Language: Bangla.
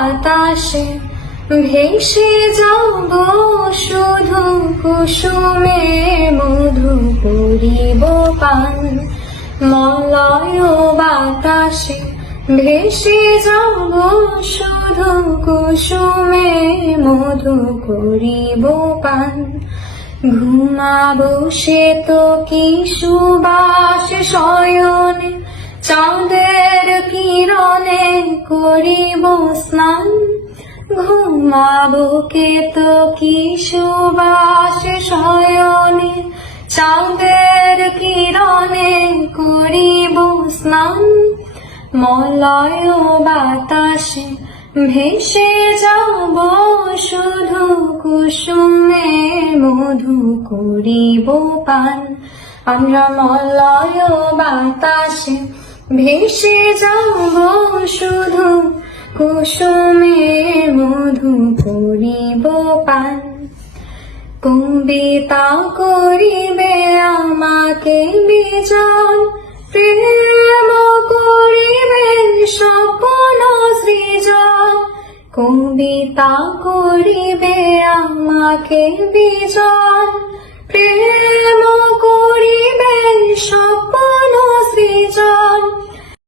বাতাসে ভেসে যাব শুধু কুসুমে মধু করিব পান। মলয় বাতাসে ভেসে যাব শুধু কুসুমে মধু করিব পান। ঘুমাবো সে তো কি সুবাস শয়নে চাঁদের কিরণে করিব স্নান। ঘুমাবো কে তো কি সুবাস শয়নে চাঁদের কিরণে করিব স্নান। মলয় বাতাসে ভেসে যাব শুধু কুসুমে মধু করিব পান। আমরা মলয় বাতাসে ভেসে যাব শুধু কুসুমে মধু করিব পান। কবিতা করিবে আমাকে বিজন, প্রেম করিবে স্বপ্ন সৃজন। কবিতা করিবে আমাকে বিজন, প্রেম করিবে স্বপ্ন সৃজন।